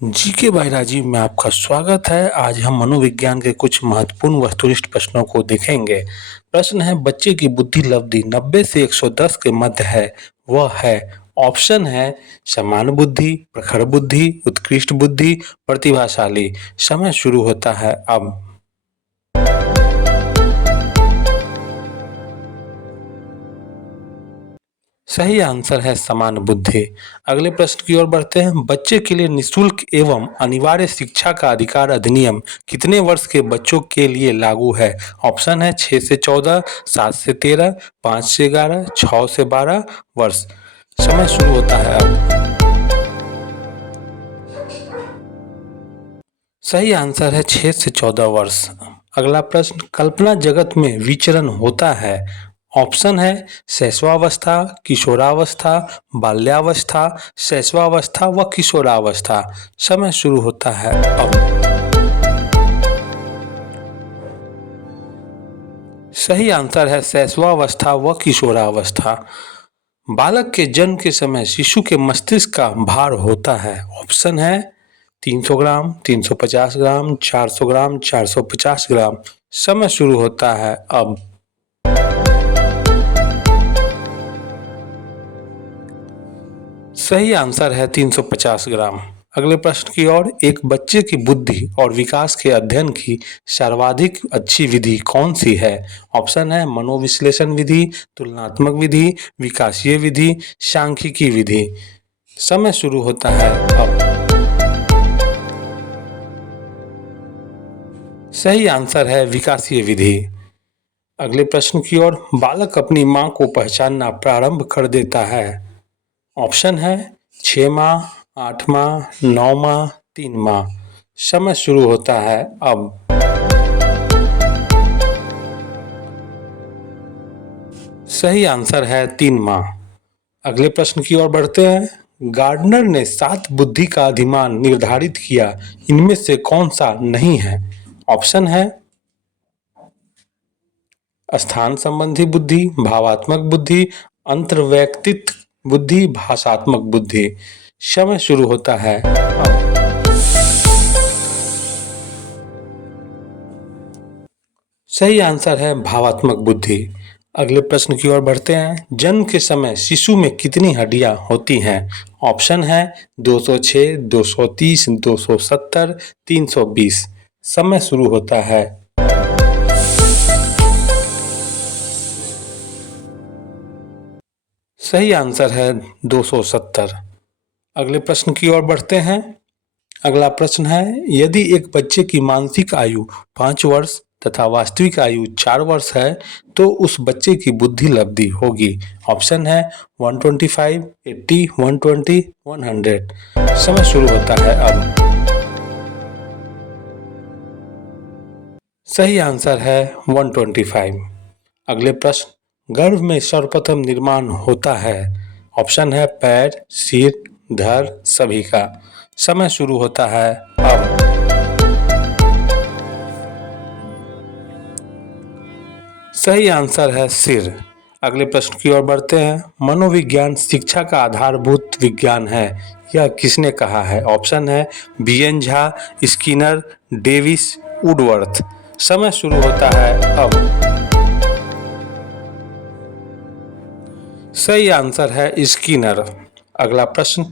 GK by Rajiv में आपका स्वागत है। आज हम मनोविज्ञान के कुछ महत्वपूर्ण वस्तुनिष्ठ प्रश्नों को देखेंगे। प्रश्न है, बच्चे की बुद्धि लब्धि 90 से 110 के मध्य है, वह है। ऑप्शन है सामान्य बुद्धि, प्रखर बुद्धि, उत्कृष्ट बुद्धि, प्रतिभाशाली। समय शुरू होता है अब। सही आंसर है सामान्य बुद्धि। अगले प्रश्न की ओर बढ़ते हैं। बच्चे के लिए निःशुल्क एवं अनिवार्य शिक्षा का अधिकार अधिनियम कितने वर्ष के बच्चों के लिए लागू है? ऑप्शन है 6 से 14, 7 से 13, 5 से 11, 6 से 12 वर्ष। समय शुरू होता है अब। सही आंसर है 6 से 14 वर्ष। अगला प्रश्न, कल्पना जगत में विचरण होता है। ऑप्शन है शैशवावस्था, किशोरावस्था, बाल्यावस्था, शैशवावस्था व किशोरावस्था। समय शुरू होता है अब। सही आंसर है शैशवावस्था व किशोरावस्था। बालक के जन्म के समय शिशु के मस्तिष्क का भार होता है। ऑप्शन है 300 ग्राम, 350 ग्राम, 400 ग्राम, 450 ग्राम। समय शुरू होता है अब। सही आंसर है 350 ग्राम। अगले प्रश्न की ओर, एक बच्चे की बुद्धि और विकास के अध्ययन की सर्वाधिक अच्छी विधि कौन सी है? ऑप्शन है मनोविश्लेषण विधि, तुलनात्मक विधि, विकासीय विधि, सांख्यिकी विधि। समय शुरू होता है अब। सही आंसर है विकासीय विधि। अगले प्रश्न की ओर, बालक अपनी मां को पहचानना प्रारंभ कर देता है। ऑप्शन है 6 माह, 8 माह, 9 माह, 3 माह। समय शुरू होता है अब। सही आंसर है 3 माह। अगले प्रश्न की ओर बढ़ते हैं। गार्डनर ने 7 बुद्धि का अधिमान निर्धारित किया, इनमें से कौन सा नहीं है? ऑप्शन है स्थान संबंधी बुद्धि, भावात्मक बुद्धि, अंतर्वैयक्तिक बुद्धि, भाषात्मक बुद्धि। समय शुरू होता है अब। सही आंसर है भावात्मक बुद्धि। अगले प्रश्न की ओर बढ़ते हैं। जन्म के समय शिशु में कितनी हड्डियां होती हैं? ऑप्शन है 206, 230, 270, 320। समय शुरू होता है। सही आंसर है 270। अगले प्रश्न की ओर बढ़ते हैं। अगला प्रश्न है, यदि एक बच्चे की मानसिक आयु 5 वर्ष तथा वास्तविक आयु 4 वर्ष है तो उस बच्चे की बुद्धि लब्धि होगी। ऑप्शन है 125, 80, 120, 100। समय शुरू होता है अब। सही आंसर है 125। अगले प्रश्न, गर्भ में सर्वप्रथम निर्माण होता है। ऑप्शन है पैर, सिर, धड़, सभी का। समय शुरू होता है अब। सही आंसर है सिर। अगले प्रश्न की ओर बढ़ते हैं। मनोविज्ञान शिक्षा का आधारभूत विज्ञान है, यह किसने कहा है? ऑप्शन है BN Jha, Skinner, Davis, Woodworth. समय शुरू होता है अब। सही आंसर है स्किनर। अगला प्रश्न,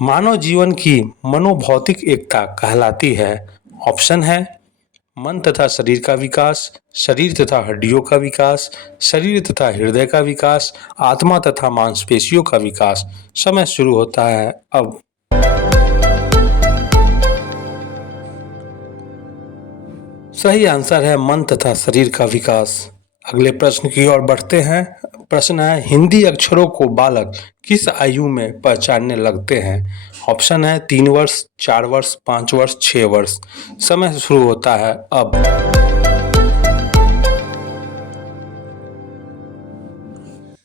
मानव जीवन की मनोभौतिक एकता कहलाती है। ऑप्शन है मन तथा शरीर का विकास, शरीर तथा हड्डियों का विकास, शरीर तथा हृदय का विकास, आत्मा तथा मांसपेशियों का विकास। समय शुरू होता है अब। सही आंसर है मन तथा शरीर का विकास। अगले प्रश्न की ओर बढ़ते हैं। प्रश्न है, हिंदी अक्षरों को बालक किस आयु में पहचानने लगते हैं? ऑप्शन है 3 वर्ष, 4 वर्ष, 5 वर्ष, 6 वर्ष। समय शुरू होता है अब।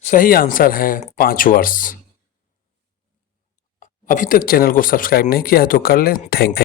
सही आंसर है 5 वर्ष। अभी तक चैनल को सब्सक्राइब नहीं किया है तो कर लें। Thank you.